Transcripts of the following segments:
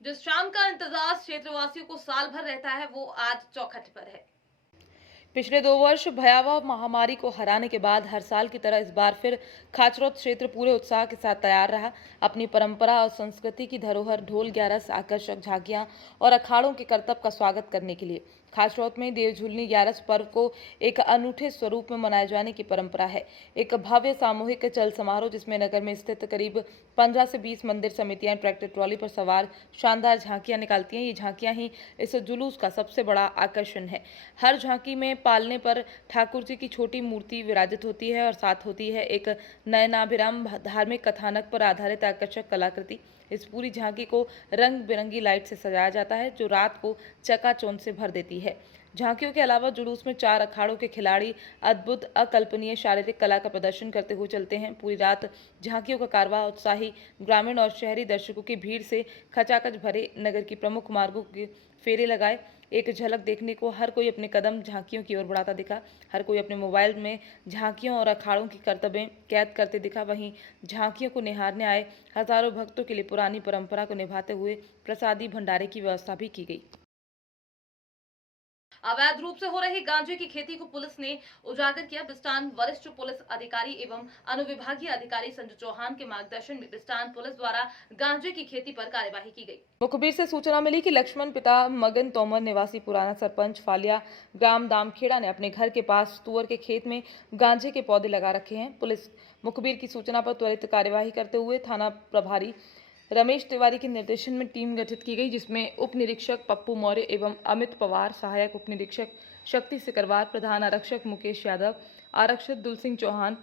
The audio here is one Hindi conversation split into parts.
जिस शाम का इंतजार क्षेत्रवासियों को साल भर रहता है वो आज चौखट पर है। पिछले 2 वर्ष भयावह महामारी को हराने के बाद हर साल की तरह इस बार फिर खाचरौद क्षेत्र पूरे उत्साह के साथ तैयार रहा। अपनी परंपरा और संस्कृति की धरोहर, ढोल ग्यारस, आकर्षक झांकियां और अखाड़ों के करतब का स्वागत करने के लिए खाचरौद में देवझुलनी ग्यारस पर्व को एक अनूठे स्वरूप में मनाए जाने की परंपरा है। एक भव्य सामूहिक चल समारोह जिसमें नगर में स्थित करीब 15 से 20 मंदिर समितियां ट्रैक्टर ट्रॉली पर सवार शानदार झांकियां निकालती हैं। ये झांकियां ही इस जुलूस का सबसे बड़ा आकर्षण है। हर झांकी में पालने पर ठाकुर जी की छोटी मूर्ति विराजित होती है और साथ होती है एक नयनाभिराम धार्मिक कथानक पर आधारित आकर्षक कलाकृति। इस पूरी झांकी को रंग बिरंगी लाइट से सजाया जाता है जो रात को चकाचौंध से भर देती है। झांकियों के अलावा जुलूस में 4 अखाड़ों के खिलाड़ी अद्भुत अकल्पनीय शारीरिक कला का प्रदर्शन करते हुए चलते हैं। पूरी रात झांकियों का कारवां उत्साही ग्रामीण और शहरी दर्शकों की भीड़ से खचाखच भरे नगर की प्रमुख मार्गों के फेरे लगाए। एक झलक देखने को हर कोई अपने कदम झांकियों की ओर बढ़ाता दिखा। हर कोई अपने मोबाइल में झांकियों और अखाड़ों की करतबें कैद करते दिखा। वहीं झांकियों को निहारने आए हजारों भक्तों के लिए पुरानी परंपरा को निभाते हुए प्रसादी भंडारे की व्यवस्था भी की गई। अवैध रूप से हो रही गांजे की खेती को पुलिस ने उजागर किया। बिस्टान वरिष्ठ पुलिस अधिकारी एवं अनुविभागीय अधिकारी संजय चौहान के मार्गदर्शन में बिस्टान पुलिस द्वारा गांजे की खेती पर कार्यवाही की गई। मुखबिर से सूचना मिली कि लक्ष्मण पिता मगन तोमर निवासी पुराना सरपंच फालिया ग्राम दामखेड़ा ने अपने घर के पास तुअर के खेत में गांजे के पौधे लगा रखे हैं। पुलिस मुखबिर की सूचना पर त्वरित कार्यवाही करते हुए थाना प्रभारी रमेश तिवारी के निर्देशन में टीम गठित की गई जिसमें उप निरीक्षक पप्पू मौर्य एवं अमित पवार, सहायक उप निरीक्षक शक्ति सिकरवार, प्रधान आरक्षक मुकेश यादव, आरक्षक दुल सिंह चौहान,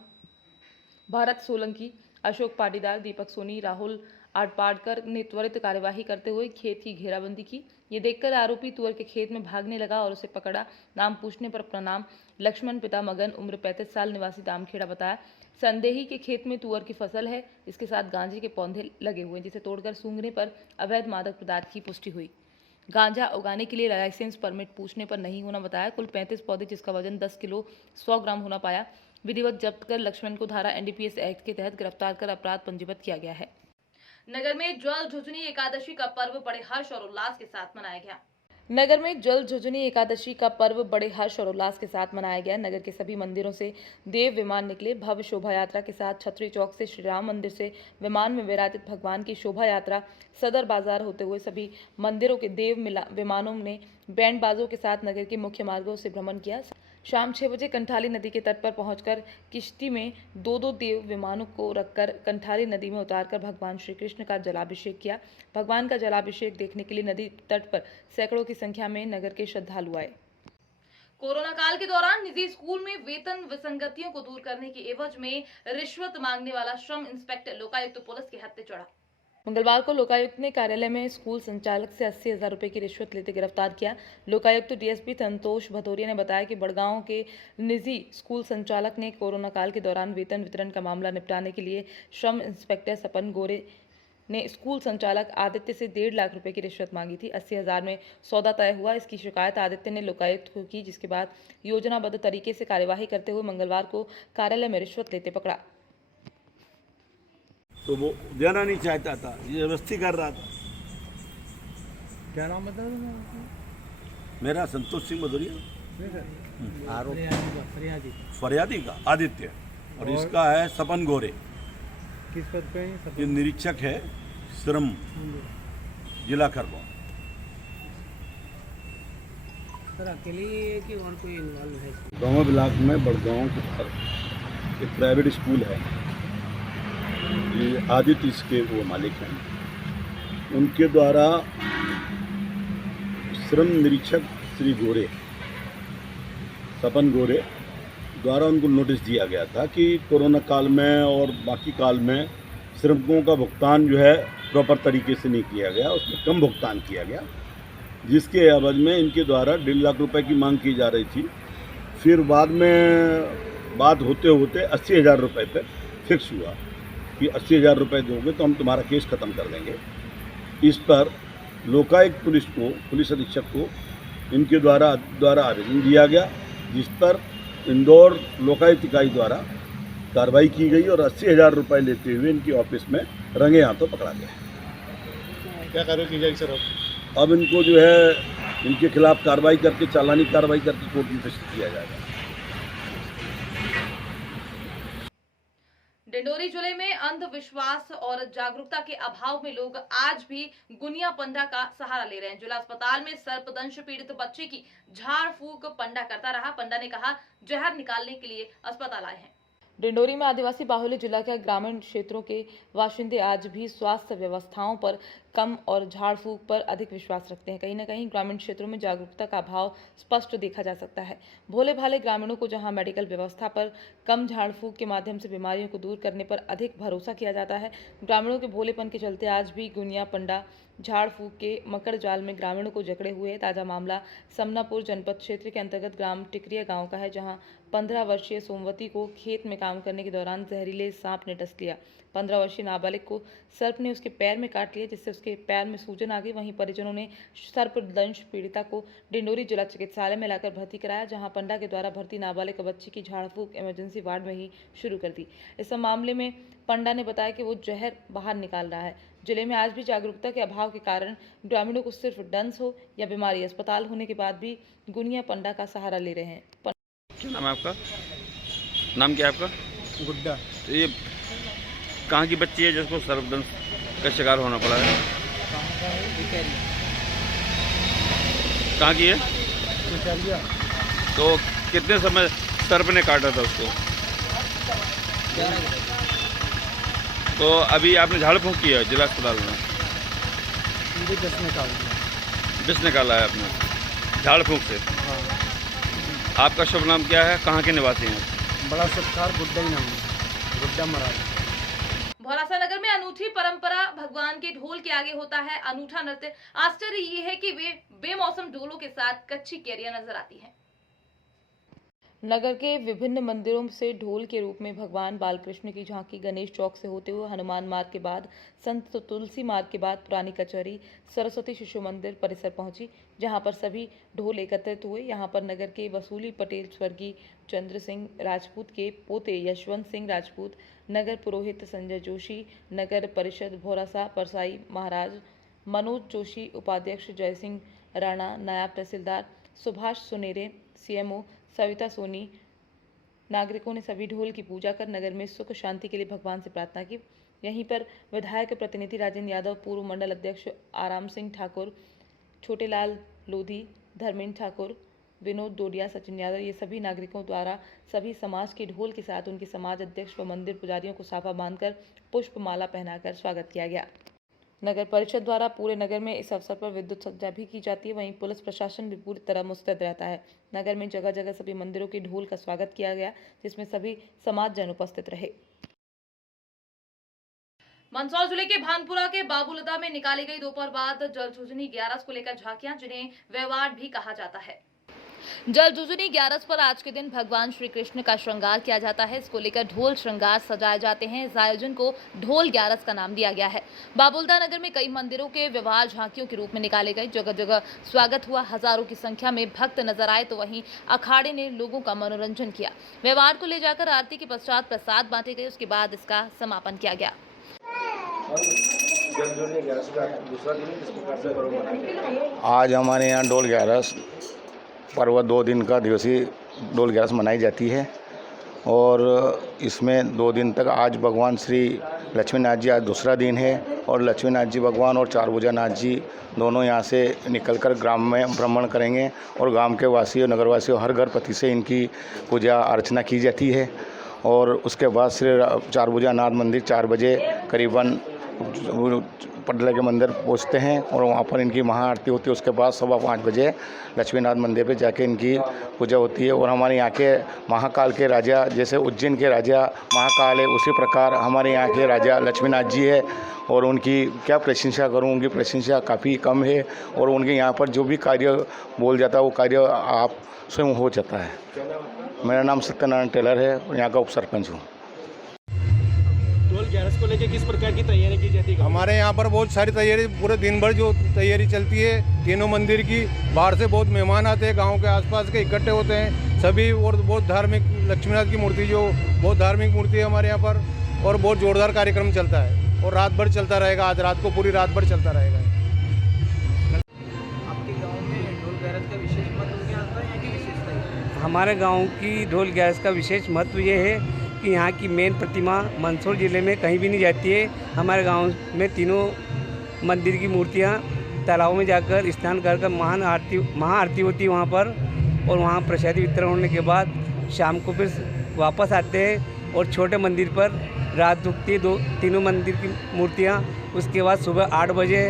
भारत सोलंकी, अशोक पाटीदार, दीपक सोनी, राहुल आटपाड़कर ने त्वरित कार्यवाही करते हुए खेत की घेराबंदी की। ये देखकर आरोपी तुअर के खेत में भागने लगा और उसे पकड़ा। नाम पूछने पर अपना नाम लक्ष्मण पिता मगन उम्र 35 साल निवासी दामखेड़ा बताया। संदेही के खेत में तुअर की फसल है, इसके साथ गांजे के पौधे लगे हुए हैं जिसे तोड़कर सूंघने पर अवैध मादक पदार्थ की पुष्टि हुई। गांजा उगाने के लिए लाइसेंस परमिट पूछने पर नहीं होना बताया। कुल 35 पौधे जिसका वजन 10 किलो 100 ग्राम होना पाया। विधिवत जब्त कर लक्ष्मण को धारा एनडीपीएस एक्ट के तहत गिरफ्तार कर अपराध पंजीबद्ध किया गया है। नगर में जल झुंझुनी एकादशी का पर्व बड़े हर्ष और उल्लास के साथ मनाया गया। नगर में जल झुंझुनी एकादशी का पर्व बड़े हर्ष और उल्लास के साथ मनाया गया। नगर के सभी मंदिरों से देव विमान निकले। भव्य शोभा यात्रा के साथ छतरी चौक से श्री राम मंदिर से विमान में विराजित भगवान की शोभा यात्रा सदर बाजार होते हुए सभी मंदिरों के देव विमानों ने बैंड बाजों के साथ नगर के मुख्य मार्गों से भ्रमण किया। शाम 6 बजे कंठाली नदी के तट पर पहुंचकर किश्ती में 2-2 देव विमानों को रखकर कंठाली नदी में उतारकर भगवान श्री कृष्ण का जलाभिषेक किया। भगवान का जलाभिषेक देखने के लिए नदी तट पर सैकड़ों की संख्या में नगर के श्रद्धालु आए। कोरोना काल के दौरान निजी स्कूल में वेतन विसंगतियों को दूर करने की एवज में रिश्वत मांगने वाला श्रम इंस्पेक्टर लोकायुक्त पुलिस के हत्थे चढ़ा। मंगलवार को लोकायुक्त ने कार्यालय में स्कूल संचालक से 80,000 रुपए की रिश्वत लेते गिरफ्तार किया। लोकायुक्त डीएसपी संतोष भदौरिया ने बताया कि बड़गांव के निजी स्कूल संचालक ने कोरोना काल के दौरान वेतन वितरण का मामला निपटाने के लिए श्रम इंस्पेक्टर सपन गोरे ने स्कूल संचालक आदित्य से 1.5 लाख रुपए की रिश्वत मांगी थी। 80,000 में सौदा तय हुआ। इसकी शिकायत आदित्य ने लोकायुक्त को की जिसके बाद योजनाबद्ध तरीके से कार्यवाही करते हुए मंगलवार को कार्यालय में रिश्वत लेते पकड़ा। तो वो देना नहीं चाहता था, ये जबरदस्ती कर रहा था। क्या नाम बता मेरा संतोष सिंह भदौरिया आरोप फरियादी का आदित्य और इसका है सपन गोरे। किस पद पे है? ये निरीक्षक है श्रम जिला खरगोन। सर अकेले है कि और कोई इन्वॉल्व है? गाँव ब्लॉक में बड़गांव के पास एक प्राइवेट स्कूल है, ये आदित्य इसके वो मालिक हैं। उनके द्वारा श्रम निरीक्षक श्री गोरे सपन गोरे द्वारा उनको नोटिस दिया गया था कि कोरोना काल में और बाकी काल में श्रमिकों का भुगतान जो है प्रॉपर तरीके से नहीं किया गया, उसमें कम भुगतान किया गया, जिसके एवज में इनके द्वारा 1.5 लाख रुपए की मांग की जा रही थी। फिर बाद में बात होते होते 80,000 रुपये पे फिक्स हुआ कि 80,000 रुपये दोगे तो हम तुम्हारा केस ख़त्म कर देंगे। इस पर लोकायुक्त पुलिस अधीक्षक को इनके द्वारा आवेदन दिया गया, जिस पर इंदौर लोकायुक्त इकाई द्वारा कार्रवाई की गई और 80,000 रुपये लेते हुए इनकी ऑफिस में रंगे हाथों पकड़ा गया। क्या कार्रवाई की जाएगी सर? अब इनको जो है इनके खिलाफ कार्रवाई करके, चालानी कार्रवाई करके कोर्ट में पेश किया जाएगा। डिंडोरी जिले में अंधविश्वास और जागरूकता के अभाव में लोग आज भी गुनिया पंडा का सहारा ले रहे हैं। जिला अस्पताल में सर्पदंश पीड़ित बच्चे की झाड़ फूक पंडा करता रहा। पंडा ने कहा जहर निकालने के लिए अस्पताल आए हैं। डिंडोरी में आदिवासी बाहुल्य जिला के ग्रामीण क्षेत्रों के बाशिंदे आज भी स्वास्थ्य व्यवस्थाओं पर कम और झाड़ फूक पर अधिक विश्वास रखते हैं। कहीं न कहीं ग्रामीण क्षेत्रों में जागरूकता का अभाव स्पष्ट देखा जा सकता है। भोले भाले ग्रामीणों को जहां मेडिकल व्यवस्था पर कम झाड़ फूक के माध्यम से बीमारियों को दूर करने पर अधिक भरोसा किया जाता है, ग्रामीणों के भोलेपन के चलते आज भी गुनिया पंडा झाड़ फूक के मकर जाल में ग्रामीणों को जकड़े हुए है। ताजा मामला समनापुर जनपद क्षेत्र के अंतर्गत ग्राम टिकरिया गांव का है, जहां 15 वर्षीय सोमवती को खेत में काम करने के दौरान जहरीले सांप ने डस लिया। 15 वर्षीय नाबालिग को सर्प ने उसके पैर में काट लिया, जिससे उसके पैर में सूजन आ गई। वहीं परिजनों ने सर्पदंश पीड़िता को डिंडोरी जिला चिकित्सालय में लाकर भर्ती कराया, जहां पंडा के द्वारा भर्ती नाबालिग बच्ची की झाड़ फूक इमरजेंसी वार्ड में ही शुरू कर दी। इस मामले में पंडा ने बताया कि वो जहर बाहर निकाल रहा है। जिले में आज भी जागरूकता के अभाव के कारण ग्रामीणों को सिर्फ डंस हो या बीमारी, अस्पताल होने के बाद भी गुनिया पंडा का सहारा ले रहे हैं। क्या नाम है आपका? नाम क्या है आपका? गुड्डा। तो ये कहाँ की बच्ची है जिसको सर्पदंश का शिकार होना पड़ा है? कहाँ की है? तो कितने समय सर्प ने काटा था उसको? तो अभी आपने झाड़ फूंक किया है जिला अस्पताल में? विष निकाला है आपने झाड़ फूंक से? आपका शुभ नाम क्या है? कहाँ के निवासी हैं? बड़ा सत्कार गुड्डा ही नाम है, गुड्डा महाराज। भौरासा नगर में अनूठी परंपरा भगवान के ढोल के आगे होता है अनूठा नृत्य। आश्चर्य ये है कि वे बेमौसम ढोलों के साथ कच्ची कैरियां नजर आती हैं। नगर के विभिन्न मंदिरों से ढोल के रूप में भगवान बालकृष्ण की झांकी गणेश चौक से होते हुए हनुमान मार्ग के बाद संत तुलसी मार्ग के बाद पुरानी कचहरी सरस्वती शिशु मंदिर परिसर पहुंची, जहां पर सभी ढोल एकत्रित हुए। यहां पर नगर के वसूली पटेल स्वर्गीय चंद्र सिंह राजपूत के पोते यशवंत सिंह राजपूत, नगर पुरोहित संजय जोशी, नगर परिषद भौरासा परसाई महाराज मनोज जोशी, उपाध्यक्ष जय सिंह राणा, नायब तहसीलदार सुभाष सुनेरे, सीएमओ सविता सोनी, नागरिकों ने सभी ढोल की पूजा कर नगर में सुख शांति के लिए भगवान से प्रार्थना की। यहीं पर विधायक प्रतिनिधि राजेंद्र यादव, पूर्व मंडल अध्यक्ष आराम सिंह ठाकुर, छोटेलाल लोधी, धर्मेंद्र ठाकुर, विनोद डोडिया, सचिन यादव, ये सभी नागरिकों द्वारा सभी समाज के ढोल के साथ उनके समाज अध्यक्ष व मंदिर पुजारियों को साफा बांधकर पुष्प माला पहनाकर स्वागत किया गया। नगर परिषद द्वारा पूरे नगर में इस अवसर पर विद्युत सज्जा भी की जाती है। वहीं पुलिस प्रशासन भी पूरी तरह मुस्तैद रहता है। नगर में जगह जगह सभी मंदिरों के ढोल का स्वागत किया गया, जिसमें सभी समाजजन उपस्थित रहे। मंदसौर जिले के भानपुरा के बाबूलदा में निकाली गई दोपहर बाद जलजूझनी 11 को लेकर झांकियां, जिन्हें व्यवहार भी कहा जाता है। जलजूझनी 11 पर आज के दिन भगवान श्री कृष्ण का श्रृंगार किया जाता है। इसको लेकर ढोल श्रृंगार सजाए जाते हैं। इस आयोजन को ढोल 11 का नाम दिया गया है। बाबुलदा नगर में कई मंदिरों के व्यवहार झांकियों के रूप में निकाले गए। जगह जगह स्वागत हुआ। हजारों की संख्या में भक्त नजर आए, तो वहीं अखाड़े ने लोगों का मनोरंजन किया। व्यवहार को ले जाकर आरती के पश्चात प्रसाद बांटे गए। उसके बाद इसका समापन किया गया। आज हमारे यहाँ ढोल 11 पर्व 2 दिन का दिवसीय ढोल 11 मनाई जाती है और इसमें 2 दिन तक आज भगवान श्री लक्ष्मीनाथ जी आज दूसरा दिन है और लक्ष्मीनाथ जी भगवान और चारभुजानाथ जी दोनों यहाँ से निकलकर ग्राम में भ्रमण करेंगे और गांव के वासियों नगरवासियों हर घर पति से इनकी पूजा अर्चना की जाती है। और उसके बाद श्री चारभुजानाथ मंदिर 4 बजे करीबन पटले के मंदिर पहुंचते हैं और वहाँ पर इनकी महाआरती होती है। उसके बाद 5:15 बजे लक्ष्मीनाथ मंदिर पे जाके इनकी पूजा होती है। और हमारे यहाँ के महाकाल के राजा, जैसे उज्जैन के राजा महाकाल है, उसी प्रकार हमारे यहाँ के राजा लक्ष्मीनाथ जी है और उनकी क्या प्रशंसा करूँ, उनकी प्रशंसा काफ़ी कम है और उनके यहाँ पर जो भी कार्य बोल जाता है वो कार्य आप स्वयं हो जाता है। मेरा नाम सत्यनारायण टेलर है और यहाँ का उप सरपंच हूँ। ढोल 11 को लेकर किस प्रकार की तैयारी की जाती है? हमारे यहाँ पर बहुत सारी तैयारी, पूरे दिन भर जो तैयारी चलती है तीनों मंदिर की। बाहर से बहुत मेहमान आते हैं, गांव के आसपास के इकट्ठे होते हैं सभी। और बहुत धार्मिक लक्ष्मीनाथ की मूर्ति जो बहुत धार्मिक मूर्ति है हमारे यहाँ पर और बहुत जोरदार कार्यक्रम चलता है और रात भर चलता रहेगा। आज रात को पूरी रात भर चलता रहेगा। हमारे गांव की ढोल ग्यारस का विशेष महत्व ये है कि यहाँ की मेन प्रतिमा मंदसौर ज़िले में कहीं भी नहीं जाती है। हमारे गांव में तीनों मंदिर की मूर्तियाँ तालाबों में जाकर स्नान कर महाआरती होती है वहाँ पर, और वहाँ प्रसादी वितरण होने के बाद शाम को फिर वापस आते हैं और छोटे मंदिर पर रात रुकती है तीनों मंदिर की मूर्तियाँ। उसके बाद सुबह 8 बजे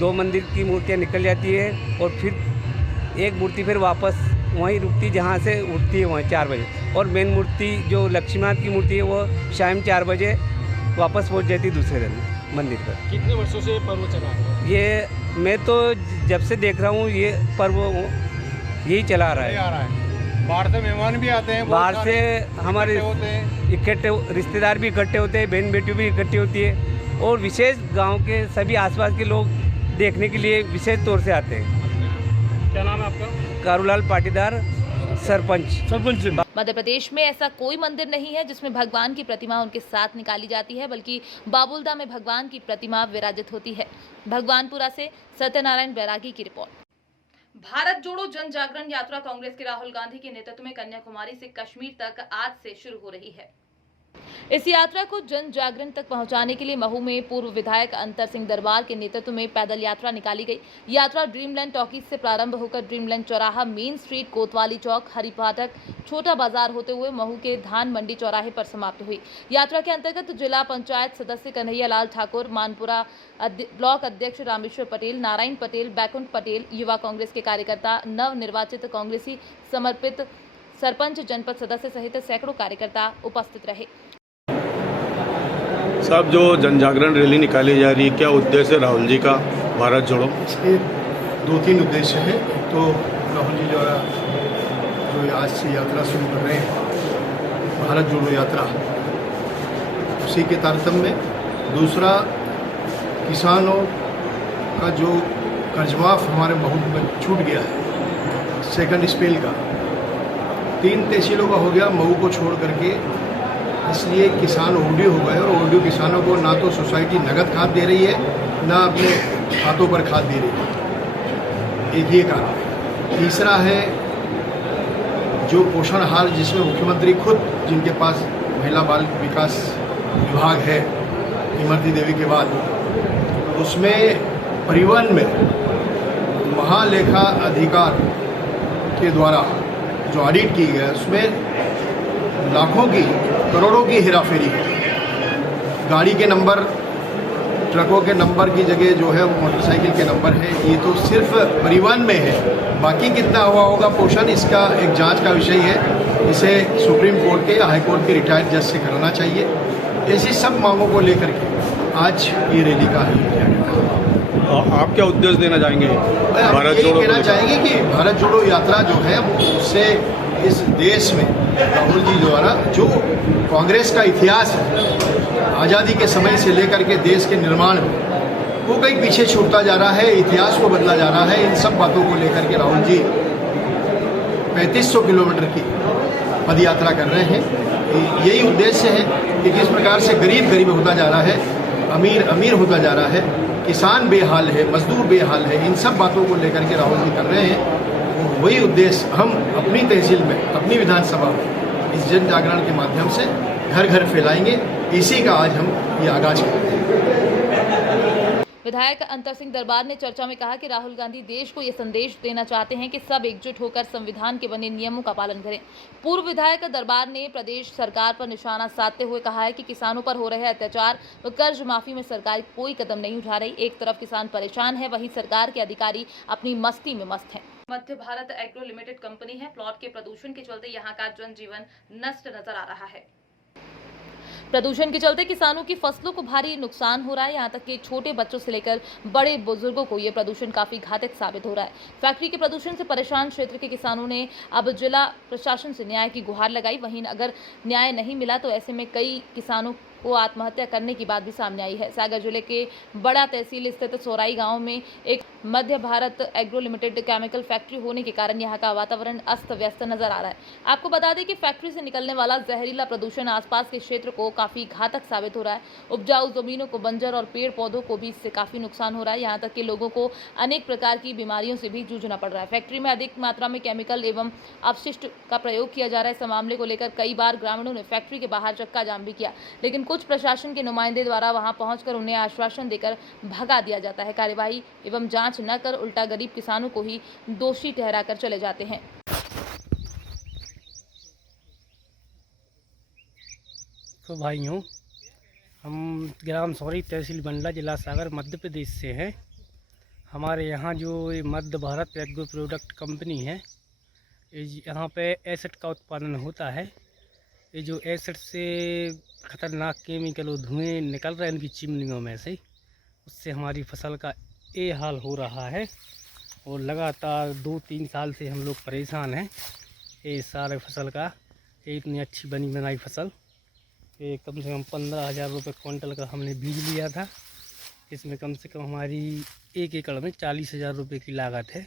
2 मंदिर की मूर्तियाँ निकल जाती है और फिर एक मूर्ति फिर वापस वहीं रुकती जहाँ से उठती है वहीं 4 बजे, और मेन मूर्ति जो लक्ष्मीनाथ की मूर्ति है वो शाम 4 बजे वापस पहुँच जाती है दूसरे दिन मंदिर पर। कितने वर्षों से पर्व चला है? ये मैं तो जब से देख रहा हूँ ये पर्व यही चला आ रहा है। बाहर से मेहमान भी आते हैं, बाहर से हमारे होते हैं, इकट्ठे रिश्तेदार भी इकट्ठे होते हैं, बहन बेटी भी इकट्ठी होती है, और विशेष गांव के सभी आसपास के लोग देखने के लिए विशेष तौर से आते हैं। क्या नाम है आपका? कारूलाल पाटीदार, सरपंच। मध्य प्रदेश में ऐसा कोई मंदिर नहीं है जिसमें भगवान की प्रतिमा उनके साथ निकाली जाती है, बल्कि बाबुलदा में भगवान की प्रतिमा विराजित होती है। भगवानपुरा से सत्यनारायण बैरागी की रिपोर्ट। भारत जोड़ो जन जागरण यात्रा कांग्रेस के राहुल गांधी के नेतृत्व में कन्याकुमारी से कश्मीर तक आज से शुरू हो रही है। इस यात्रा को जन जागरण तक पहुंचाने के लिए महू में पूर्व विधायक अंतर सिंह दरबार के नेतृत्व में पैदल यात्रा निकाली गई। यात्रा ड्रीमलैंड टॉकीज से प्रारंभ होकर ड्रीमलैंड चौराहा, मेन स्ट्रीट, कोतवाली चौक, हरी फाटक, छोटा बाजार होते हुए महू के धान मंडी चौराहे पर समाप्त हुई। यात्रा के अंतर्गत जिला पंचायत सदस्य कन्हैया लाल ठाकुर, मानपुरा ब्लॉक अध्यक्ष रामेश्वर पटेल, नारायण पटेल, बैकुंठ पटेल, युवा कांग्रेस के कार्यकर्ता, नव निर्वाचित कांग्रेसी समर्पित सरपंच, जनपद सदस्य सहित सैकड़ों कार्यकर्ता उपस्थित रहे। साहब, जो जन जागरण रैली निकाली जा रही है, क्या उद्देश्य है राहुल जी का भारत जोड़ो? इसके 2-3 उद्देश्य हैं। तो राहुल जी द्वारा जो आज से यात्रा शुरू कर रहे हैं, भारत जोड़ो यात्रा, उसी के तारतम्य में दूसरा, किसानों का जो कर्जमाफ हमारे बहुत में छूट गया है, सेकंड स्पेल का 3 तहसीलों का हो गया मऊ को छोड़ करके, इसलिए किसान ओवरड्यू हो गए, और ओवरड्यू किसानों को ना तो सोसाइटी नगद खाद दे रही है, ना अपने खातों पर खाद दे रही है। एक ये कारण। तीसरा है जो पोषण आहार, जिसमें मुख्यमंत्री खुद, जिनके पास महिला बाल विकास विभाग है इमरती देवी के बाद, उसमें परिवहन में महालेखा अधिकार के द्वारा जो ऑडिट की गई, उसमें लाखों की, करोड़ों की हेराफेरी है। गाड़ी के नंबर, ट्रकों के नंबर की जगह जो है वो मोटरसाइकिल के नंबर है। ये तो सिर्फ परिवहन में है, बाकी कितना हुआ होगा पोषण, इसका एक जांच का विषय है। इसे सुप्रीम कोर्ट के, हाई कोर्ट के रिटायर्ड जज से कराना चाहिए। ऐसी सब मांगों को लेकर के आज ये रैली का आयोजन किया गया। आप क्या उद्देश्य देना चाहेंगे भारत जोड़ो? कहना चाहेंगे कि भारत जोड़ो यात्रा जो है उससे इस देश में राहुल जी द्वारा जो कांग्रेस का इतिहास है, आज़ादी के समय से लेकर के देश के निर्माण में, वो कहीं पीछे छूटता जा रहा है, इतिहास को बदला जा रहा है। इन सब बातों को लेकर के राहुल जी 3500 किलोमीटर की पद यात्रा कर रहे हैं। यही उद्देश्य है कि किस प्रकार से गरीब गरीब होता जा रहा है, अमीर अमीर होता जा रहा है, किसान बेहाल है, मजदूर बेहाल है। इन सब बातों को लेकर के राहुल जी कर रहे हैं। वही उद्देश्य हम अपनी तहसील में, अपनी विधानसभा में इस जन जागरण के माध्यम से घर घर फैलाएंगे। इसी का आज हम ये आगाज करते हैं। विधायक अंतर सिंह दरबार ने चर्चा में कहा कि राहुल गांधी देश को ये संदेश देना चाहते हैं कि सब एकजुट होकर संविधान के बने नियमों का पालन करें। पूर्व विधायक दरबार ने प्रदेश सरकार पर निशाना साधते हुए कहा है कि किसानों पर हो रहे अत्याचार व कर्ज माफी में सरकार कोई कदम नहीं उठा रही। एक तरफ किसान परेशान है, वहीं सरकार के अधिकारी अपनी मस्ती में मस्त हैं। मध्य भारत एग्रो लिमिटेड कंपनी है। प्लॉट के प्रदूषण के चलते यहाँ का जनजीवन नष्ट नजर आ रहा है। प्रदूषण के चलते किसानों की फसलों को भारी नुकसान हो रहा है। यहाँ तक कि छोटे बच्चों से लेकर बड़े बुजुर्गों को ये प्रदूषण काफी घातक साबित हो रहा है। फैक्ट्री के प्रदूषण से परेशान क्षेत्र के किसानों ने अब जिला प्रशासन से न्याय की गुहार लगाई। वहीं अगर न्याय नहीं मिला तो ऐसे में कई किसानों को आत्महत्या करने की बात भी सामने आई है। सागर जिले के बड़ा तहसील स्थित सोराई गांव में एक Madhya Bharat agro limited chemical factory होने के कारण यहां का वातावरण अस्त व्यस्त नजर आ रहा है। आपको बता दें कि फैक्ट्री से निकलने वाला जहरीला प्रदूषण आसपास के क्षेत्र को काफी घातक साबित हो रहा है। उपजाऊ जमीनों को बंजर और पेड़ पौधों को भी इससे काफी नुकसान हो रहा है। यहाँ तक कि लोगों को अनेक प्रकार की बीमारियों से भी जूझना पड़ रहा है। फैक्ट्री में अधिक मात्रा में केमिकल एवं अपशिष्ट का प्रयोग किया जा रहा है। इस मामले को लेकर कई बार ग्रामीणों ने फैक्ट्री के बाहर चक्का जाम भी किया, लेकिन कुछ प्रशासन के नुमाइंदे द्वारा वहां पहुंचकर उन्हें आश्वासन देकर भगा दिया जाता है। कार्यवाही एवं जांच न कर उल्टा गरीब किसानों को ही दोषी ठहराकर चले जाते हैं। तो भाइयों, हम ग्राम सौरी तहसील मंडला जिला सागर मध्य प्रदेश से हैं। हमारे यहाँ जो ये मध्य भारत एग्रो प्रोडक्ट कंपनी है, यहाँ पे एसिड का उत्पादन होता है। ये जो एसिड से खतरनाक केमिकल और धुएँ निकल रहे हैं इनकी चिमनियों में से, उससे हमारी फसल का ये हाल हो रहा है। और लगातार 2-3 साल से हम लोग परेशान हैं। ये सारे फसल का, ये इतनी अच्छी बनी बनाई फसल, ये कम से कम 15,000 रुपये क्विंटल का हमने बीज लिया था। इसमें कम से कम हमारी 1 एकड़ में 40,000 रुपये की लागत है,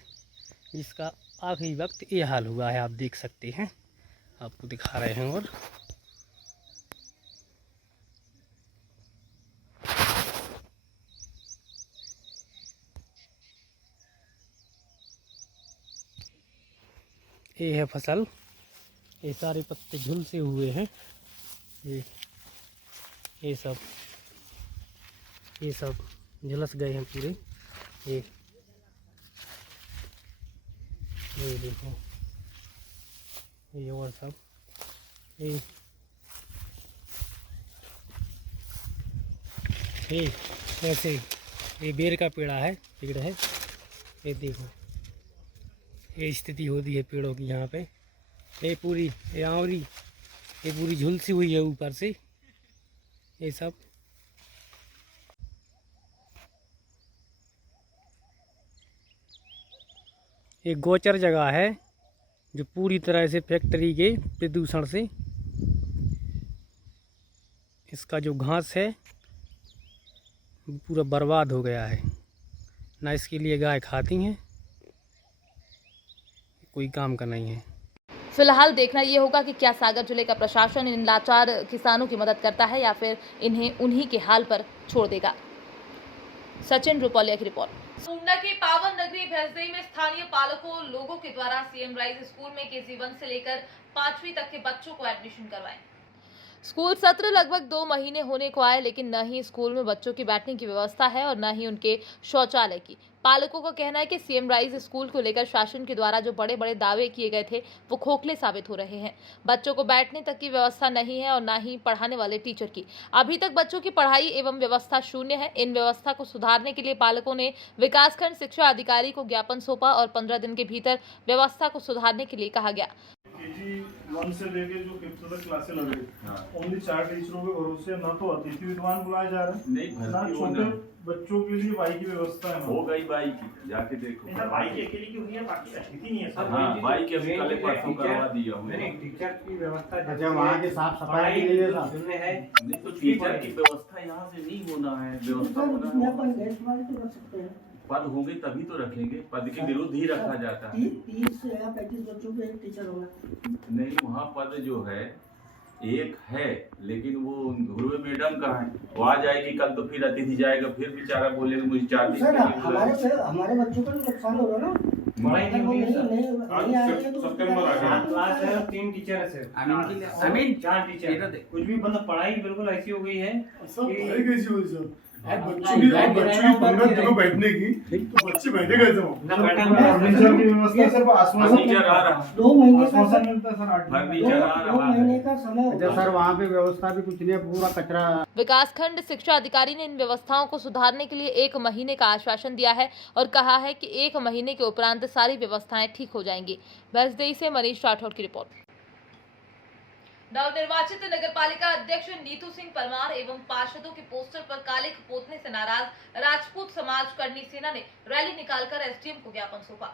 जिसका आखिरी वक्त ये हाल हुआ है। आप देख सकते हैं, आपको दिखा रहे हैं। और ये है फसल, ये सारे पत्ते झुलसे हुए हैं। ये सब झुलस गए हैं पूरे। ये देखो, ये और सब ये ऐसे ये बेर का पेड़ है। ये देखो, ये स्थिति होती है पेड़ों की यहाँ पे। ये पूरी ये आंवली, ये पूरी झुलसी हुई है ऊपर से। ये सब एक गोचर जगह है जो पूरी तरह से फैक्ट्री के प्रदूषण से इसका जो घास है पूरा बर्बाद हो गया है। ना इसके लिए गाय खाती हैं, कोई काम का नहीं है। फिलहाल देखना ये होगा कि क्या सागर जिले का प्रशासन इन लाचार किसानों की मदद करता है या फिर इन्हें उन्हीं के हाल पर छोड़ देगा। सचिन रुपौलिया की रिपोर्ट। ऊना की पावन नगरी भैंसदेही में स्थानीय पालकों लोगों के द्वारा सीएम राइज स्कूल में KG 1 से लेकर 5वीं तक के बच्चों को एडमिशन करवाएं। स्कूल सत्र लगभग 2 महीने होने को आए, लेकिन न ही स्कूल में बच्चों की बैठने की व्यवस्था है और न ही उनके शौचालय की। पालकों का कहना है कि सीएम राइज स्कूल को लेकर शासन के द्वारा जो बड़े बड़े दावे किए गए थे वो खोखले साबित हो रहे हैं। बच्चों को बैठने तक की व्यवस्था नहीं है और न ही पढ़ाने वाले टीचर की। अभी तक बच्चों की पढ़ाई एवं व्यवस्था शून्य है। इन व्यवस्था को सुधारने के लिए पालकों ने विकासखंड शिक्षा अधिकारी को ज्ञापन सौंपा और 15 दिन के भीतर व्यवस्था को सुधारने के लिए कहा गया। KG 1 से लेके जो 5th तक क्लासें लग रही, ओनली 4 टीचरों के भरोसे ना तो अतिथि विद्वान बुलाए जा रहे हैं, नहीं ना छोटे बच्चों के लिए बाई की व्यवस्था है। हो गई बाई की, जाके देखो। बाई की अकेली की हुई है, बाकी अतिथि नहीं है सर। हाँ, बाई की अभी कल परसों करवा दिया हूँ। नहीं, टीचर की व्यवस्था जैसे वहाँ के साफ सफाई के लिए है, नहीं तो टीचर की व्यवस्था यहाँ से नहीं होना है। व्यवस्था होना पद होंगे तभी तो रखेंगे, पद के विरुद्ध ही रखा जाता है। 30 या 35 बच्चों के एक टीचर होगा। नहीं, वहाँ पद जो है एक है, लेकिन वो ध्रुव मैडम का है, वो आ जाएगी कल तो फिर अतिथि जाएगा, फिर बेचारा बोलेगा मुझे 4 दिन। हमारे बच्चों का नुकसान होगा ना। सितंबर आ गया, क्लास है 3 टीचर है सर। आई मीन 4 टीचर, कुछ भी मतलब पढ़ाई बिल्कुल ऐसी हो गई है कि बच्चों की 15 दिनों बैठने की, तो बच्चे बैठे गए थे। फर्नीचर की व्यवस्था सिर्फ आश्वासन आ रहा है, 2 महीने का आश्वासन मिलता है सर। फर्नीचर आ रहा है, 2 महीने का समय होता है सर। वहाँ पे व्यवस्था भी कुछ नहीं है, पूरा कचरा। विकासखंड शिक्षा अधिकारी ने इन व्यवस्थाओं को सुधारने के लिए 1 महीने का आश्वासन दिया है और कहा है कि 1 महीने के उपरांत सारी व्यवस्थाएं ठीक हो जाएंगी। भैंसदेही से मनीष राठौड़ की रिपोर्ट। नवनिर्वाचित नगरपालिका अध्यक्ष नीतू सिंह परमार एवं पार्षदों के पोस्टर पर काले पोतने से नाराज राजपूत समाज करनी सेना ने रैली निकालकर एसडीएम को ज्ञापन सौंपा।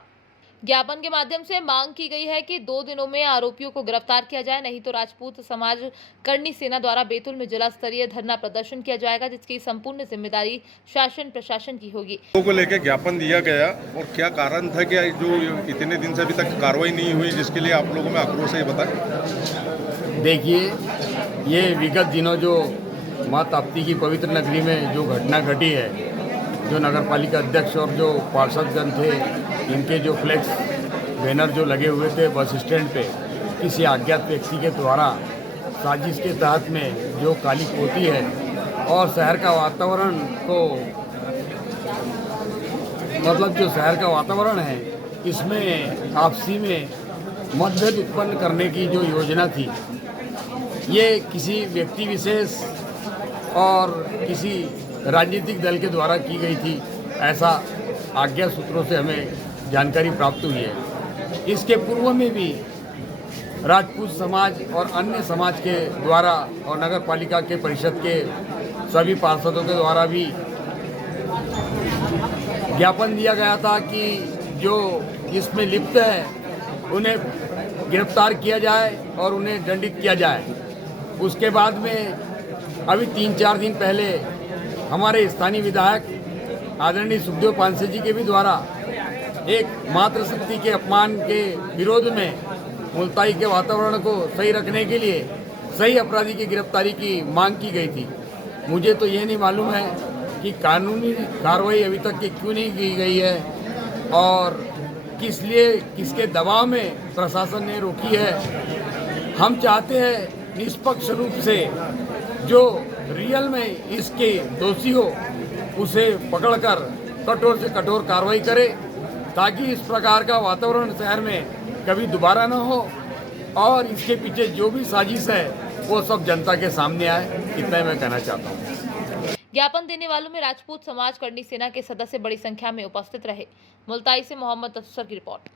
ज्ञापन के माध्यम से मांग की गई है कि 2 दिनों में आरोपियों को गिरफ्तार किया जाए, नहीं तो राजपूत समाज करनी सेना द्वारा बैतूल में जिला स्तरीय धरना प्रदर्शन किया जाएगा, जिसकी संपूर्ण जिम्मेदारी शासन प्रशासन की होगी। को लेकर ज्ञापन दिया गया और क्या कारण था कि जो इतने दिन से अभी तक कार्रवाई नहीं हुई, जिसके लिए आप लोगों में आक्रोश है, ये बताएं। देखिए, ये विगत दिनों जो माँ ताप्ती की पवित्र नगरी में जो घटना घटी है, जो नगर पालिका अध्यक्ष और जो पार्षदगण थे, इनके जो फ्लैक्स बैनर जो लगे हुए थे बस स्टैंड पे, किसी अज्ञात व्यक्ति के द्वारा साजिश के तहत में जो काली पोती है और शहर का वातावरण को मतलब जो शहर का वातावरण है, इसमें आपसी में मतभेद उत्पन्न करने की जो योजना थी, ये किसी व्यक्ति विशेष और किसी राजनीतिक दल के द्वारा की गई थी, ऐसा आज्ञा सूत्रों से हमें जानकारी प्राप्त हुई है। इसके पूर्व में भी राजपूत समाज और अन्य समाज के द्वारा और नगर पालिका के परिषद के सभी पार्षदों के द्वारा भी ज्ञापन दिया गया था कि जो इसमें लिप्त है उन्हें गिरफ्तार किया जाए और उन्हें दंडित किया जाए। उसके बाद में अभी 3-4 दिन पहले हमारे स्थानीय विधायक आदरणीय सुखदेव पानसे जी के भी द्वारा एक मातृशक्ति के अपमान के विरोध में मुल्ताई के वातावरण को सही रखने के लिए सही अपराधी की गिरफ्तारी की मांग की गई थी। मुझे तो ये नहीं मालूम है कि कानूनी कार्रवाई अभी तक की क्यों नहीं की गई है और किस लिए, किसके दबाव में प्रशासन ने रोकी है। हम चाहते हैं निष्पक्ष रूप से जो रियल में इसके दोषी हो उसे पकड़कर कठोर से कठोर कार्रवाई करे, ताकि इस प्रकार का वातावरण शहर में कभी दोबारा न हो और इसके पीछे जो भी साजिश है वो सब जनता के सामने आए। इतना ही मैं कहना चाहता हूँ। ज्ञापन देने वालों में राजपूत समाज करनी सेना के सदस्य बड़ी संख्या में उपस्थित रहे। मुल्ताई से मोहम्मद अफसर की रिपोर्ट।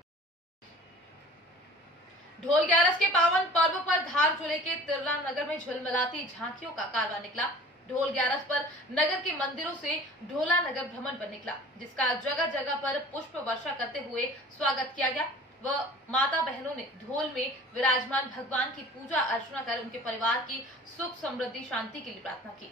ढोल ग्यारस के पावन पर्व पर धार जिले के तिरला नगर में झिलमिलाती झांकियों का कारवा निकला। ढोल ग्यारस पर नगर के मंदिरों से ढोला नगर भ्रमण पर निकला, जिसका जगह जगह पर पुष्प वर्षा करते हुए स्वागत किया गया। व माता बहनों ने ढोल में विराजमान भगवान की पूजा अर्चना कर उनके परिवार की सुख समृद्धि शांति के लिए प्रार्थना की।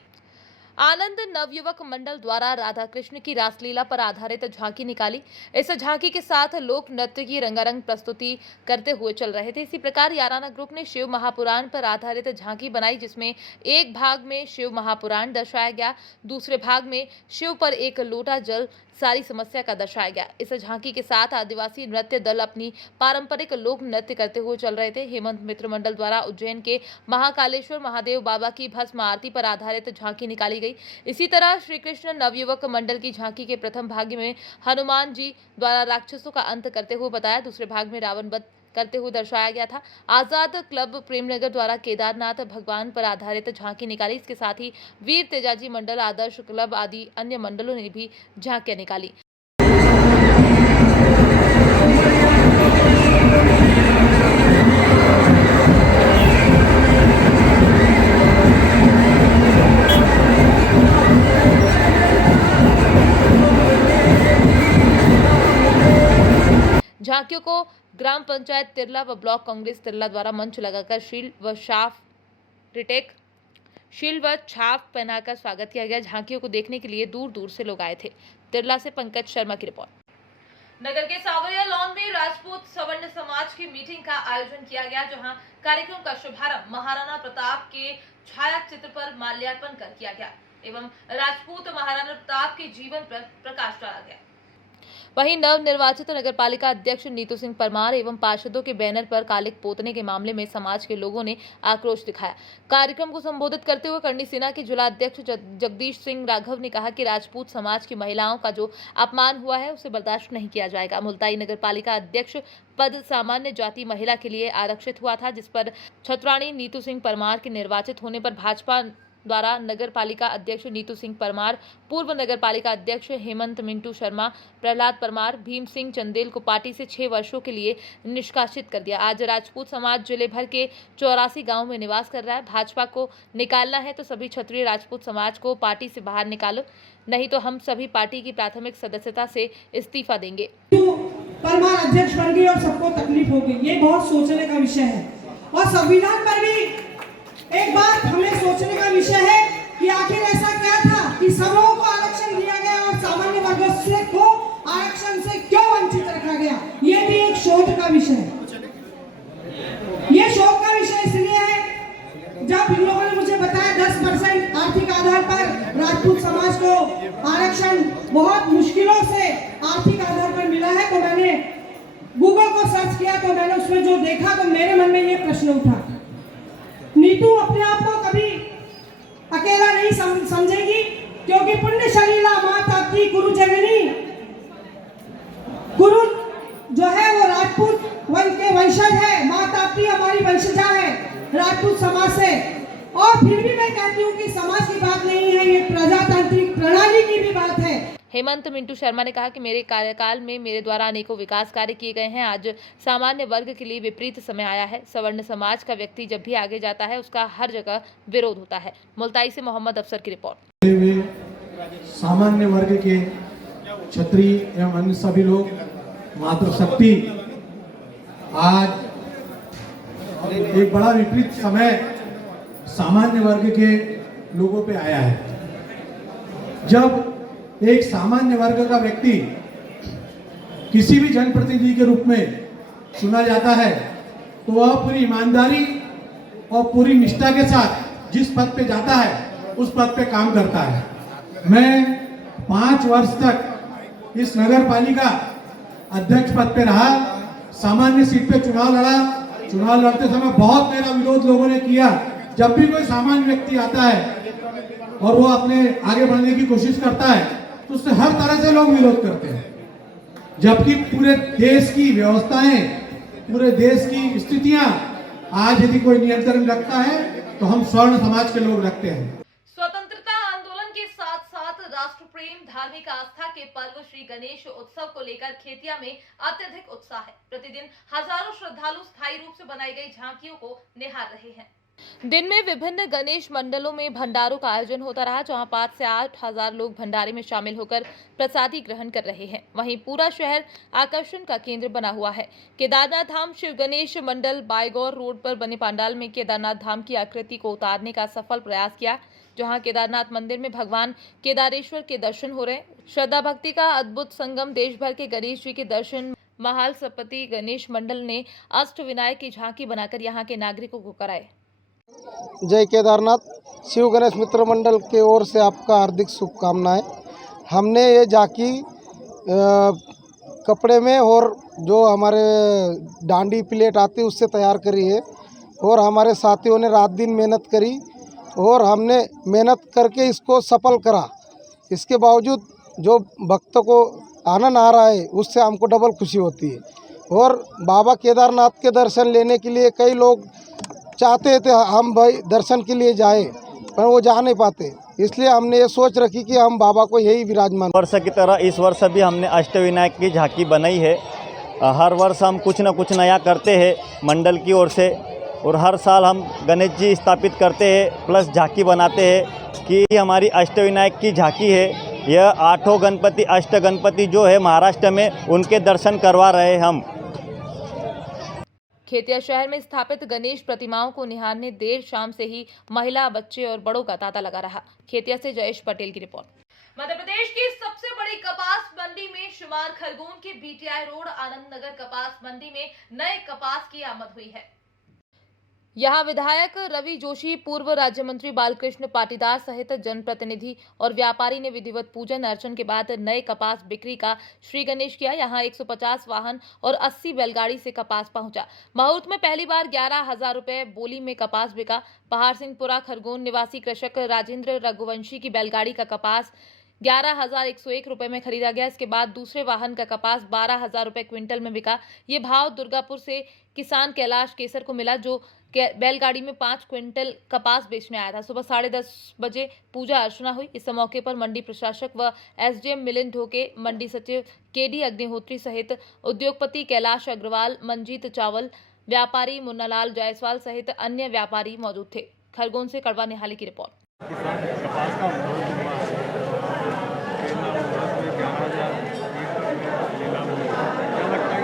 आनंद नवयुवक मंडल द्वारा राधा कृष्ण की रासलीला पर आधारित झांकी निकाली। इस झांकी के साथ लोक नृत्य की रंगारंग प्रस्तुति करते हुए चल रहे थे। इसी प्रकार याराना ग्रुप ने शिव महापुराण पर आधारित झांकी बनाई, जिसमें एक भाग में शिव महापुराण दर्शाया गया, दूसरे भाग में शिव पर एक लोटा जल सारी समस्या का दर्शाया गया। इस झांकी के साथ आदिवासी नृत्य दल अपनी पारंपरिक लोक नृत्य करते हुए चल रहे थे। हेमंत मित्र मंडल द्वारा उज्जैन के महाकालेश्वर महादेव बाबा की भस्म आरती पर आधारित झांकी निकाली गई। इसी तरह श्री कृष्ण नवयुवक मंडल की झांकी के प्रथम भाग में हनुमान जी द्वारा राक्षसों का अंत करते हुए बताया, दूसरे भाग में रावण वध करते हुए दर्शाया गया था। आजाद क्लब प्रेमनगर द्वारा केदारनाथ भगवान पर आधारित झांकी निकाली। इसके साथ ही वीर तेजाजी मंडल, आदर्श क्लब आदि अन्य मंडलों ने भी झांकियां निकाली। झांकियों को ग्राम पंचायत तिरला व ब्लॉक कांग्रेस तिरला द्वारा मंच लगाकर शील्ड व छाप पहनाकर स्वागत किया गया। झांकियों को देखने के लिए दूर दूर से लोग आए थे। तिरला से पंकज शर्मा की रिपोर्ट। नगर के सावरिया लॉन में राजपूत सवर्ण समाज की मीटिंग का आयोजन किया गया, जहां कार्यक्रम का शुभारंभ महाराणा प्रताप के छाया चित्र पर माल्यार्पण कर किया गया एवं राजपूत महाराणा प्रताप के जीवन पर प्रकाश डाला गया। वहीं नवनिर्वाचित नगरपालिका अध्यक्ष नीतू सिंह परमार एवं पार्षदों के बैनर पर कालिक पोतने के मामले में समाज के लोगों ने आक्रोश दिखाया। कार्यक्रम को संबोधित करते हुए करनी सेना के जिला अध्यक्ष जगदीश सिंह राघव ने कहा कि राजपूत समाज की महिलाओं का जो अपमान हुआ है उसे बर्दाश्त नहीं किया जाएगा। मुल्ताई नगरपालिका अध्यक्ष पद सामान्य जाति महिला के लिए आरक्षित हुआ था, जिस पर छतरानी नीतू सिंह परमार के निर्वाचित होने पर भाजपा द्वारा नगर पालिका अध्यक्ष नीतू सिंह परमार, पूर्व नगर पालिका अध्यक्ष हेमंत मिंटू शर्मा, प्रहलाद परमार, भीम सिंह चंदेल को पार्टी से 6 वर्षों के लिए निष्कासित कर दिया। आज राजपूत समाज जिले भर के 84 गांव में निवास कर रहा है। भाजपा को निकालना है तो सभी क्षत्रिय राजपूत समाज को पार्टी से बाहर निकालो, नहीं तो हम सभी पार्टी की प्राथमिक सदस्यता से इस्तीफा देंगे। परमार अध्यक्ष बन गई और सबको तकलीफ हो गई। ये बहुत सोचने का विषय है। और संविधान पर भी एक बात हमें सोचने का विषय है कि आखिर ऐसा क्या था कि सबों को आरक्षण दिया गया और सामान्य वर्गों से को आरक्षण से क्यों वंचित रखा गया। ये भी एक शोध का विषय है। ये शोध का विषय इसलिए है, जब इन लोगों ने मुझे बताया 10% आर्थिक आधार पर राजपूत समाज को आरक्षण बहुत मुश्किलों से आर्थिक आधार पर मिला है, तो मैंने गूगल को सर्च किया, तो मैंने उसमें जो देखा तो मेरे मन में ये प्रश्न उठा। नीतू अपने आप को कभी अकेला नहीं समझेगी, क्योंकि पुण्य शलीला माता की गुरु जननी, गुरु जो है वो राजपूत वंश के वंशज है, माता की हमारी वंशजा है राजपूत समाज से। और फिर भी मैं कहती हूँ कि समाज की बात नहीं है, ये प्रजातांत्रिक प्रणाली की भी बात है। हेमंत मिंटू शर्मा ने कहा कि मेरे कार्यकाल में मेरे द्वारा अनेकों विकास कार्य किए गए हैं। आज सामान्य वर्ग के लिए विपरीत समय आया है। सवर्ण समाज का व्यक्ति जब भी आगे जाता है उसका हर जगह विरोध होता है। मुल्ताई से मोहम्मद अफसर की रिपोर्ट। सामान्य वर्ग के क्षत्रिय एवं अन्य सभी लोग मातृशक्ति आज एक बड़ा विपरीत समय सामान्य वर्ग के लोगों पे आया है। जब एक सामान्य वर्ग का व्यक्ति किसी भी जनप्रतिनिधि के रूप में चुना जाता है तो वह पूरी ईमानदारी और पूरी निष्ठा के साथ जिस पद पे जाता है उस पद पे काम करता है। मैं 5 वर्ष तक इस नगर पालिका अध्यक्ष पद पे रहा, सामान्य सीट पे चुनाव लड़ा। चुनाव लड़ते समय बहुत मेरा विरोध लोगों ने किया। जब भी कोई सामान्य व्यक्ति आता है और वो अपने आगे बढ़ने की कोशिश करता है तो उससे हर तरह से लोग विरोध करते हैं, जबकि पूरे देश की व्यवस्थाएं, पूरे देश की स्थितियां आज यदि कोई नियंत्रण रखता है तो हम स्वर्ण समाज के लोग रखते हैं। स्वतंत्रता आंदोलन के साथ साथ राष्ट्र प्रेम, धार्मिक आस्था के पर्व श्री गणेश उत्सव को लेकर खेतिया में अत्यधिक उत्साह है। प्रतिदिन हजारों श्रद्धालु स्थायी रूप से बनाई गई झांकियों को निहार रहे हैं। दिन में विभिन्न गणेश मंडलों में भंडारों का आयोजन होता रहा, जहां 5 से 8 हजार लोग भंडारे में शामिल होकर प्रसादी ग्रहण कर रहे हैं। वहीं पूरा शहर आकर्षण का केंद्र बना हुआ है। केदारनाथ धाम शिव गणेश मंडल बायगौर रोड पर बने पंडाल में केदारनाथ धाम की आकृति को उतारने का सफल प्रयास किया, जहां केदारनाथ मंदिर में भगवान केदारेश्वर के दर्शन हो रहे। श्रद्धा भक्ति का अद्भुत संगम, देश भर के गणेश जी के दर्शन। महाल सपति गणेश मंडल ने अष्ट विनायक की झांकी बनाकर यहाँ के नागरिकों को कराए। जय केदारनाथ, शिव गणेश मित्र मंडल के ओर से आपका हार्दिक शुभकामनाएं। हमने ये झांकी कपड़े में और जो हमारे डांडी प्लेट आती है उससे तैयार करी है और हमारे साथियों ने रात दिन मेहनत करी और हमने मेहनत करके इसको सफल करा। इसके बावजूद जो भक्तों को आनंद आ रहा है उससे हमको डबल खुशी होती है। और बाबा केदारनाथ के दर्शन लेने के लिए कई लोग चाहते थे हम भाई दर्शन के लिए जाए, पर वो जा नहीं पाते, इसलिए हमने ये सोच रखी कि हम बाबा को यही विराजमान। वर्ष की तरह इस वर्ष भी हमने अष्टविनायक की झांकी बनाई है। हर वर्ष हम कुछ न कुछ नया करते हैं मंडल की ओर से, और हर साल हम गणेश जी स्थापित करते हैं प्लस झांकी बनाते हैं कि हमारी अष्टविनायक की झांकी है। यह 8 गणपति, अष्ट गणपति जो है महाराष्ट्र में, उनके दर्शन करवा रहे हम। खेतिया शहर में स्थापित गणेश प्रतिमाओं को निहारने देर शाम से ही महिला, बच्चे और बड़ों का तांता लगा रहा। खेतिया से जयेश पटेल की रिपोर्ट। मध्य प्रदेश की सबसे बड़ी कपास मंडी में शुमार खरगोन के बीटीआई रोड आनंद नगर कपास मंडी में नए कपास की आमद हुई है। यहां विधायक रवि जोशी, पूर्व राज्य मंत्री बालकृष्ण पाटीदार सहित जनप्रतिनिधि और व्यापारी ने विधिवत पूजन अर्चन के बाद नए कपास बिक्री का श्री गणेश किया। यहां 150 वाहन और 80 बैलगाड़ी से कपास पहुंचा। मुहूर्त में पहली बार 11,000 रुपए बोली में कपास बिका। पहाड़ सिंहपुरा खरगोन निवासी कृषक राजेंद्र रघुवंशी की बैलगाड़ी का कपास 11,101 रुपए में खरीदा गया। इसके बाद दूसरे वाहन का कपास 12,000 रुपए क्विंटल में बिका। ये भाव दुर्गापुर से किसान कैलाश केसर को मिला, जो बैलगाड़ी में 5 क्विंटल कपास बेचने आया था। सुबह 10:30 बजे पूजा अर्चना हुई। इस मौके पर मंडी प्रशासक व एसडीएम मिलिंद ढोके, मंडी सचिव केडी अग्निहोत्री सहित उद्योगपति कैलाश अग्रवाल, मंजीत चावल, व्यापारी मुन्नालाल जायसवाल सहित अन्य व्यापारी मौजूद थे। खरगोन से कड़वा निहाली की रिपोर्ट। क्या लगता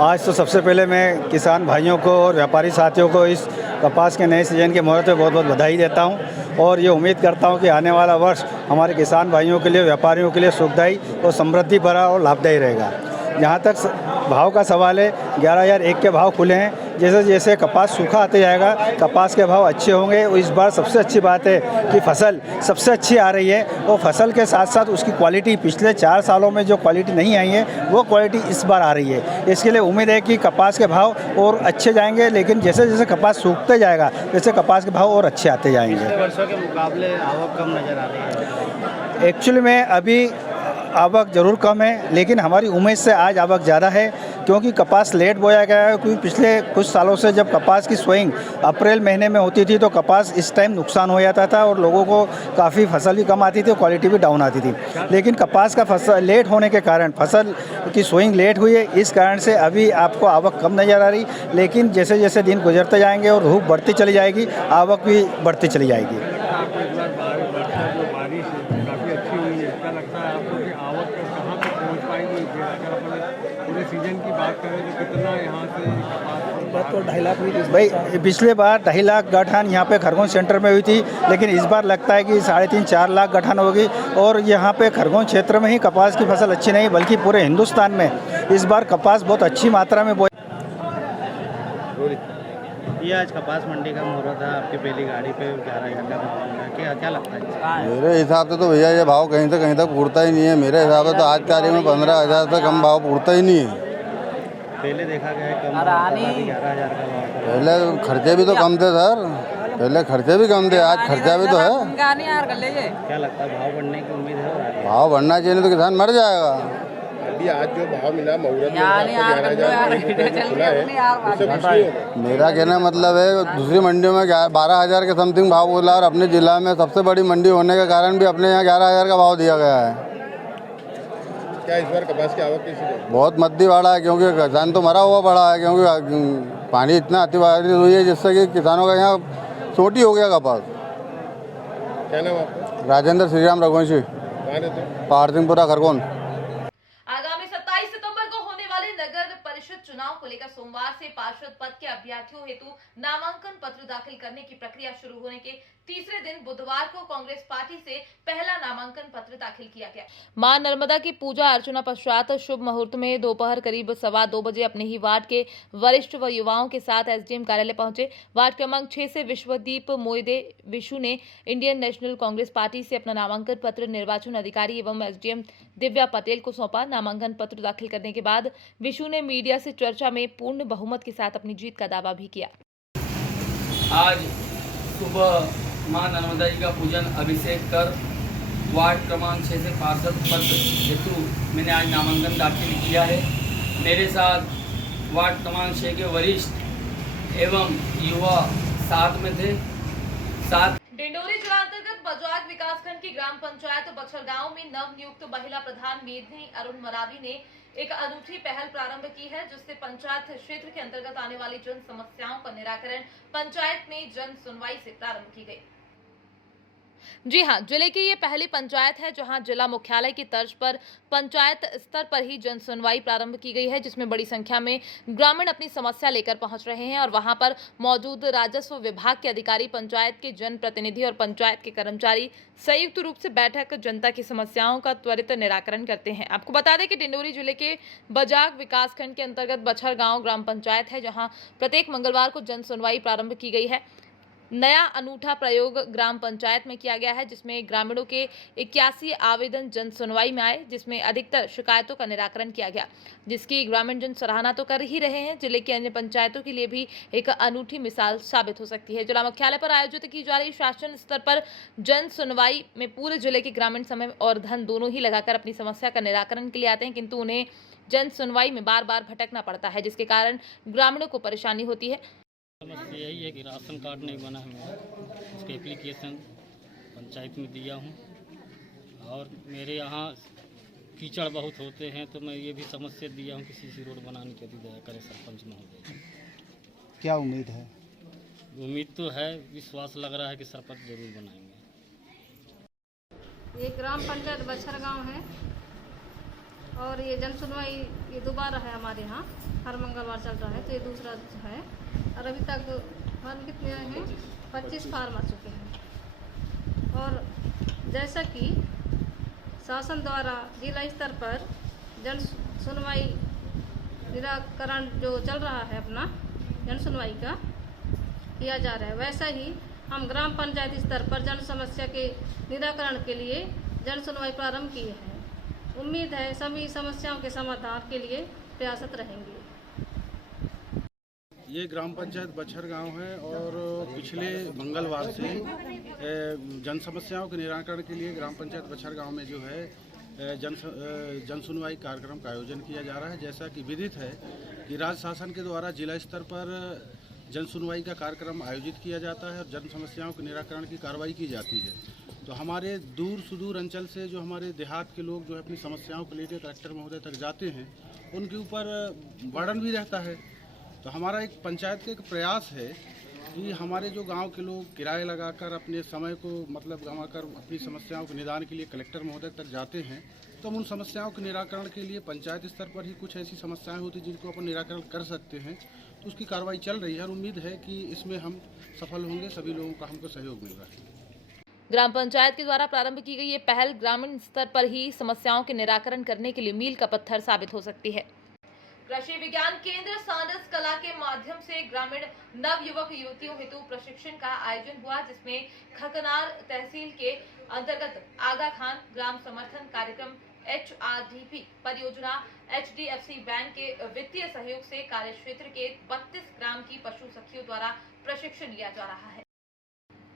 आज तो सबसे पहले मैं किसान भाइयों को और व्यापारी साथियों को इस कपास के नए सीजन के मुहूर्त में बहुत बहुत बधाई देता हूं और ये उम्मीद करता हूं कि आने वाला वर्ष हमारे किसान भाइयों के लिए, व्यापारियों के लिए सुखदायी और समृद्धि भरा और लाभदायी रहेगा। जहाँ तक भाव का सवाल है, 11,001 के भाव खुले हैं। जैसे जैसे कपास सूखा आते जाएगा, कपास के भाव अच्छे होंगे। इस बार सबसे अच्छी बात है कि फसल सबसे अच्छी आ रही है और फसल के साथ साथ उसकी क्वालिटी, पिछले 4 सालों में जो क्वालिटी नहीं आई है वो क्वालिटी इस बार आ रही है। इसके लिए उम्मीद है कि कपास के भाव और अच्छे जाएंगे, लेकिन जैसे जैसे कपास सूखते जाएगा वैसे कपास के भाव और अच्छे आते जाएंगे। वर्षों के मुकाबले आवक कम नज़र आ रही है। एक्चुअली में अभी आवक ज़रूर कम है, लेकिन हमारी उम्मीद से आज आवक ज़्यादा है, क्योंकि कपास लेट बोया गया है। क्योंकि पिछले कुछ सालों से जब कपास की सोइंग अप्रैल महीने में होती थी तो कपास इस टाइम नुकसान हो जाता था और लोगों को काफ़ी फसल भी कम आती थी और क्वालिटी भी डाउन आती थी। लेकिन कपास का फसल लेट होने के कारण फसल की सोइंग लेट हुई है, इस कारण से अभी आपको आवक कम नज़र आ रही। लेकिन जैसे जैसे दिन गुजरते जाएंगे और धूप बढ़ती चली जाएगी, आवक भी बढ़ती चली जाएगी। सीजन की बात करें तो कितना यहाँ से तो 2.5 लाख हुई भाई, पिछले बार 2.5 लाख गठान यहाँ पे खरगोन सेंटर में हुई थी, लेकिन इस बार लगता है कि 3.5-4 लाख गठान होगी। और यहाँ पे खरगोन क्षेत्र में ही कपास की फसल अच्छी नहीं, बल्कि पूरे हिंदुस्तान में इस बार कपास बहुत अच्छी मात्रा में ये आज कपास मंडी का मुहूर्त है, आपकी पहली गाड़ी पे 11,000 का भाव, क्या लगता है? मेरे हिसाब से तो भैया ये भाव कहीं से कहीं तक उड़ता ही नहीं है। मेरे हिसाब से तो आज की तारीख में 15,000 से कम भाव उड़ता ही नहीं है। पहले देखा गया है कम 11,000 का भाव। पहले खर्चे भी तो कम थे सर, पहले खर्चे भी कम थे, आज खर्चा भी तो है। क्या लगता है भाव बढ़ने की उम्मीद है? भाव बढ़ना चाहिए, नहीं तो किसान मर जाएगा। अभी आज जो भाव मिला मुहूर्त मेरा कहना मतलब है दूसरी मंडियों में 12,000 के समथिंग भाव बोला और अपने जिला में सबसे बड़ी मंडी होने के कारण भी अपने यहाँ 11,000 का भाव दिया गया है। क्या इस बार कपास की आवक कैसी है? बहुत मद्दी बढ़ा है, क्योंकि किसान तो मरा हुआ पड़ा है, क्योंकि पानी इतना अति बारिश हुई है जिससे कि किसानों का यहाँ छोटी हो गया कपास। क्या नाम आपका? राजेंद्र श्रीराम रघुवंशी, पहाड़ सिंहपुरा, खरगोन। आगामी 27 सितंबर को होने वाले नगर परिषद चुनाव को लेकर सोमवार से पार्षद पद के अभ्यर्थियों हेतु नामांकन पत्र दाखिल करने की प्रक्रिया शुरू होने के तीसरे दिन बुधवार को कांग्रेस पार्टी से पहला नामांकन पत्र दाखिल किया गया। मां नर्मदा की पूजा अर्चना पश्चात शुभ मुहूर्त में दोपहर करीब 2:15 बजे अपने ही वार्ड के वरिष्ठ व युवाओं के साथ एसडीएम कार्यालय पहुंचे। वार्ड क्रमांक 6 से विश्वदीप मोइदे विशु ने इंडियन नेशनल कांग्रेस पार्टी से अपना नामांकन पत्र निर्वाचन अधिकारी एवं एसडीएम दिव्या पटेल को सौंपा। नामांकन पत्र दाखिल करने के बाद विशु ने मीडिया से चर्चा में पूर्ण बहुमत के साथ अपनी जीत का दावा भी किया। आज सुबह मां नर्मदा जी का पूजन अभिषेक कर वार्ड क्रमांक 6 से पार्षद पद हेतु मैंने आज नामांकन दाखिल किया है। मेरे साथ वार्ड क्रमांक 6 के वरिष्ठ एवं युवा साथ में थे। डिंडोरी जिला अंतर्गत बजाग विकासखंड की ग्राम पंचायत बछर गांव में नव नियुक्त महिला प्रधान मेदनी अरुण मरावी ने एक अनूठी पहल प्रारंभ की है, जिससे पंचायत क्षेत्र के अंतर्गत आने वाली जन समस्याओं का निराकरण पंचायत में जन सुनवाई से प्रारंभ की गई। जी हां, जिले की ये पहली पंचायत है जहां जिला मुख्यालय की तर्ज पर पंचायत स्तर पर ही जन सुनवाई प्रारंभ की गई है, जिसमें बड़ी संख्या में ग्रामीण अपनी समस्या लेकर पहुंच रहे हैं और वहां पर मौजूद राजस्व विभाग के अधिकारी, पंचायत के जनप्रतिनिधि और पंचायत के कर्मचारी संयुक्त रूप से बैठक जनता की समस्याओं का त्वरित निराकरण करते हैं। आपको बता दें कि डिंडोरी जिले के बजाग विकासखंड के अंतर्गत बछर गांव ग्राम पंचायत है, जहां प्रत्येक मंगलवार को जन सुनवाई प्रारंभ की गई है। नया अनूठा प्रयोग ग्राम पंचायत में किया गया है, जिसमें ग्रामीणों के 81 आवेदन जन सुनवाई में आए, जिसमें अधिकतर शिकायतों का निराकरण किया गया, जिसकी ग्रामीण जन सराहना तो कर ही रहे हैं। जिले की अन्य पंचायतों के लिए भी एक अनूठी मिसाल साबित हो सकती है। जिला मुख्यालय पर आयोजित की जा रही शासन स्तर पर जन सुनवाई में पूरे जिले के ग्रामीण समय और धन दोनों ही लगाकर अपनी समस्या का निराकरण के लिए आते हैं, किंतु उन्हें जन सुनवाई में बार बार भटकना पड़ता है, जिसके कारण ग्रामीणों को परेशानी होती है। समस्या यही है कि राशन कार्ड नहीं बना है मेरा, उसके एप्लीकेशन पंचायत में दिया हूँ और मेरे यहाँ कीचड़ बहुत होते हैं, तो मैं ये भी समस्या दिया हूँ कि सीसी रोड बनाने की यदि दया करें सरपंच महोदय। क्या उम्मीद है? उम्मीद तो है, विश्वास लग रहा है कि सरपंच जरूर बनाएंगे। ये ग्राम पंचायत बछर गाँव है और ये जन सुनवाई ये दोबारा है हमारे यहाँ, हर मंगलवार चल रहा है, तो ये दूसरा है। और अभी तक फॉर्म कितने आए हैं? 25 फार्म आ चुके हैं। और जैसा कि शासन द्वारा जिला स्तर पर जन सुनवाई निराकरण जो चल रहा है अपना जन सुनवाई का किया जा रहा है, वैसा ही हम ग्राम पंचायत स्तर पर जन समस्या के निराकरण के लिए जन सुनवाई प्रारंभ किए हैं। उम्मीद है सभी समस्याओं के समाधान के लिए प्रयासरत रहेंगे। ये ग्राम पंचायत बछर गांव है और पिछले मंगलवार से जन समस्याओं के निराकरण के लिए ग्राम पंचायत बछर गांव में जो है जन सुनवाई कार्यक्रम का आयोजन किया जा रहा है। जैसा कि विदित है कि राज्य शासन के द्वारा जिला स्तर पर जन सुनवाई का कार्यक्रम आयोजित किया जाता है और जन समस्याओं के निराकरण की कार्रवाई की जाती है। तो हमारे दूर सुदूर अंचल से जो हमारे देहात के लोग जो है अपनी समस्याओं को लेकर कलेक्टर महोदय तक जाते हैं, उनके ऊपर बर्डन भी रहता है। तो हमारा एक पंचायत का एक प्रयास है कि हमारे जो गांव के लोग किराए लगाकर अपने समय को गंवाकर अपनी समस्याओं के निदान के लिए कलेक्टर महोदय तक जाते हैं, तो हम उन समस्याओं के निराकरण के लिए पंचायत स्तर पर ही कुछ ऐसी समस्याएं होती जिनको अपन निराकरण कर सकते हैं, तो उसकी कार्रवाई चल रही है और उम्मीद है कि इसमें हम सफल होंगे। सभी लोगों का हमको सहयोग मिल रहा है। ग्राम पंचायत के द्वारा प्रारंभ की गई ये पहल ग्रामीण स्तर पर ही समस्याओं के निराकरण करने के लिए मील का पत्थर साबित हो सकती है। कृषि विज्ञान केंद्र सानस कला के माध्यम से ग्रामीण नव युवक युवतियों हेतु प्रशिक्षण का आयोजन हुआ, जिसमें खकनार तहसील के अंतर्गत आगा खान ग्राम समर्थन कार्यक्रम HRDP परियोजना HDFC बैंक के वित्तीय सहयोग से कार्य क्षेत्र के 32 ग्राम की पशु सखियों द्वारा प्रशिक्षण लिया जा रहा है,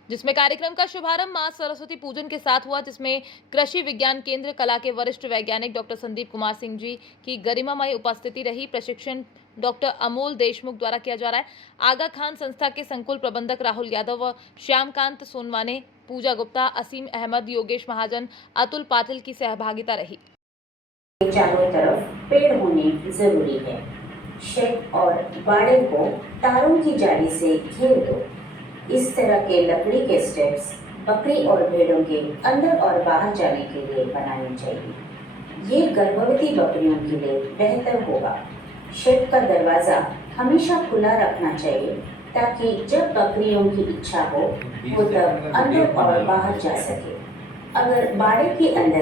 जिसमें कार्यक्रम का शुभारंभ मां सरस्वती पूजन के साथ हुआ, जिसमें कृषि विज्ञान केंद्र कला के वरिष्ठ वैज्ञानिक डॉक्टर संदीप कुमार सिंह जी की गरिमामय उपस्थिति रही। प्रशिक्षण डॉक्टर अमोल देशमुख द्वारा किया जा रहा है। आगा खान संस्था के संकुल प्रबंधक राहुल यादव व श्यामकांत सोनवाने, पूजा गुप्ता, असीम अहमद, योगेश महाजन, अतुल पाटिल की सहभागिता रही। चारों तरफ पेड़ होने जरूरी है। शेड और बाड़े को तारों की जाली से घेर दो। इस तरह के लकड़ी के स्टेप्स बकरी और भेड़ों के अंदर और बाहर जाने के लिए बनाने चाहिए। ये गर्भवती बकरियों के लिए बेहतर होगा। शेड का दरवाजा हमेशा खुला रखना चाहिए ताकि जब बकरियों की इच्छा हो वो तब अंदर और बाहर जा सके। अगर बाड़े के अंदर